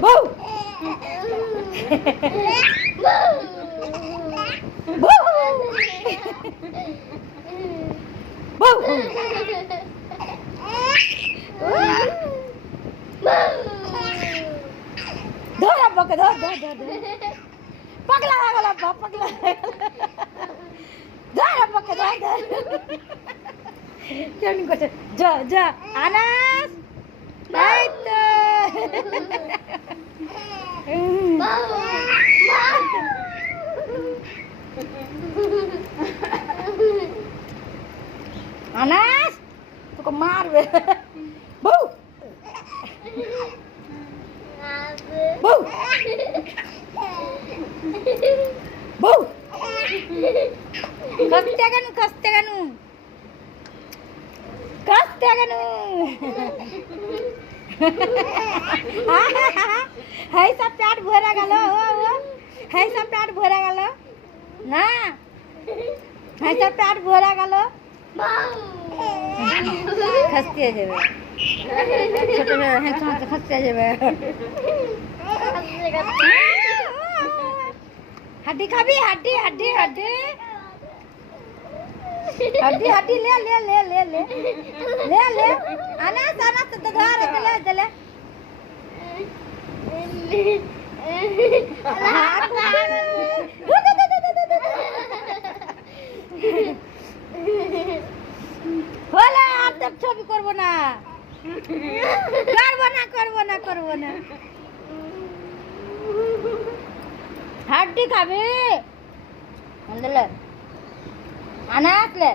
বউ বউ বউ ধর আব্বাকে ধর ধর ধর পাগলা হয়ে গেল আব্বা পাগলা হয়ে গেল ধর আব্বাকে ধর ধর কেমন করছে যা যা আনাস এই তো আনাস তোকে মারবে বউ বউ বউ কষ্টে কেন কষ্টে কেন কষ্টে কেন হাই সব পেট ভরে গেল হাই সব পেট ভরে গেল না হাই সব পেট ভরে গেল খাসতে যাবে ছোট হ্যাঁ খাসতে যাবে हड्डी खाबी हड्डी हड्डी हड्डी हड्डी हड्डी ले ले ले ले ले ले ले आना साना तो घर चले चले होला আর তো ছবি করব না করব না हड्डी खाबी अंदले अनाथ ले